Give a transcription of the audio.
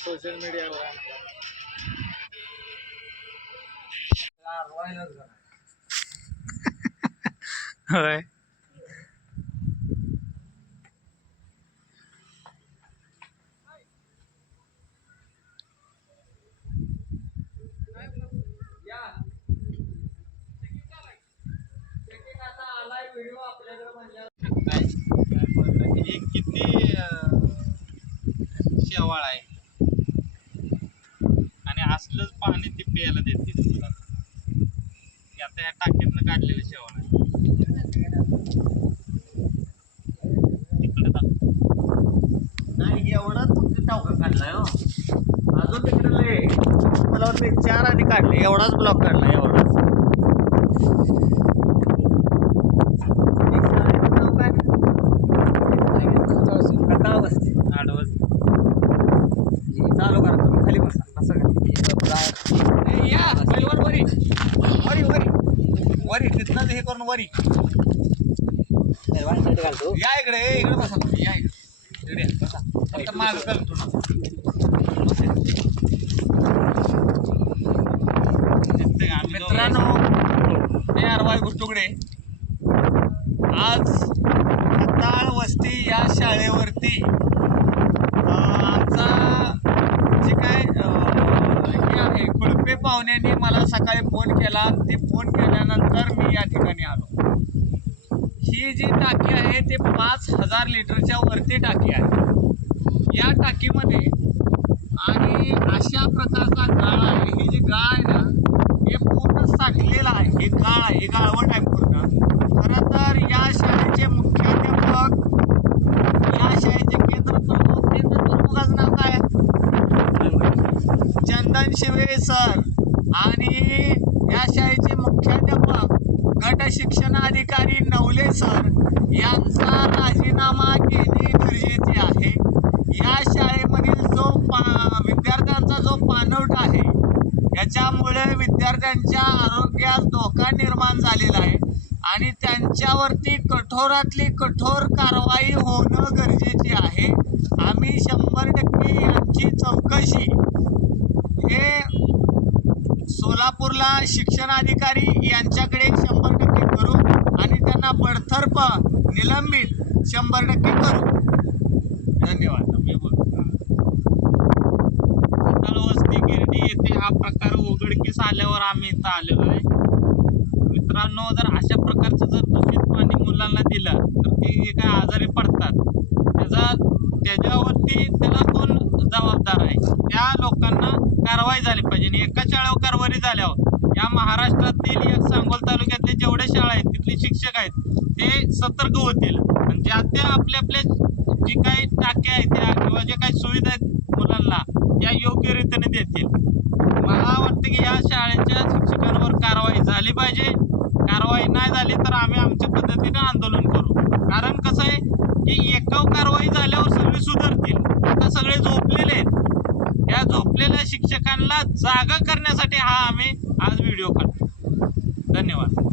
Social मीडियावर होय. किती शेवाळ आहे आणि असलंच पाणी ते प्यायला देते तुला. आता ह्या टाकीतनं काढलेलं शेवाळ आहे. तिकडे नाही एवढाच फक्त टावका काढलाय हो. अजून तिकडे लय मला वाटतं 4 आणि काढले. एवढाच ब्लॉक काढला एवढाच. चालू करा तुम्ही खाली बसा बसा या वरी वरी वरी वरी तिथनं हे करून वरी घालतो. या इकडे इकडे बसा तुम्ही. या इकडे बसा. फक्त माग करतो ना मित्रांनो. हे आरवाई गुट्टुकडे आज हाताळ वस्ती या शाळेवरती आमचा जे काय हे आहे कुळपे पाहुण्यांनी मला सकाळी फोन केला. ते फोन केल्यानंतर मी या ठिकाणी आलो. ही जी टाकी आहे ते 5000 लिटरच्या वरती टाकी आहे. या टाकीमध्ये आणि अशा प्रकारचा गाळ आहे. ही जी गाळ आहे ना हे पूर्ण साठलेलं आहे. हे गाळ आहे, हे गाळवट आहे पूर्ण. खरं तर या शाळेचे मुख्याध्यापक, या शाळेचे केंद्र प्रमुखाचं नाव काय चंदन शिवे सर आणि या शाळेचे मुख्याध्यापक गट शिक्षण अधिकारी नवले सर यांचा राजीनामा घेणे गरजेचे आहे. या शाळेमधील जो विद्यार्थ्यांचा जो पाणवठा आहे याच्यामुळे विद्यार्थ्यांच्या आरोग्यास धोका निर्माण झालेला आहे आणि त्यांच्यावरती कठोरातली कठोर कारवाई होणं गरजेचे आहे. आम्ही 100% यांची चौकशी हे सोलापूरला शिक्षण अधिकारी यांच्याकडे 100% करू आणि त्यांना बडतर्फ निलंबित 100% करू. धन्यवाद. मी बोलतो वस्ती गिरडी येथे हा प्रकार उघडकीस आल्यावर आम्ही इथं आलेलो आहे. मित्रांनो, जर अशा प्रकारचं जर दूषित पाणी मुलांना दिलं तर ते काय आजारी पडतात. त्याच्यावरती त्याला कोण जबाबदार आहे? त्या लोकांना कारवाई झाली पाहिजे. आणि एका शाळेवर कारवाई झाल्यावर या महाराष्ट्रातील या सांगोल तालुक्यातले जेवढे शाळा आहेत तिथले शिक्षक आहेत ते सतर्क होतील आणि ज्या त्या आपल्या आपल्या जी काही टाक्या आहेत त्या किंवा ज्या काही सुविधा आहेत मुलांना त्या योग्य रीतीने देतील. मला वाटतं की या शाळेच्या शिक्षकांवर कारवाई झाली पाहिजे. कारवाई नाही झाली तर आम्ही आमच्या पद्धतीने आंदोलन करू. कारण कसं आहे की एका कारवाई झाल्यावर सगळे सुधारतील. आता सगळे झोपलेले आहेत. या झोपलेल्या शिक्षकांना जागा करण्यासाठी हा आम्ही आज व्हिडिओ काढतो. धन्यवाद.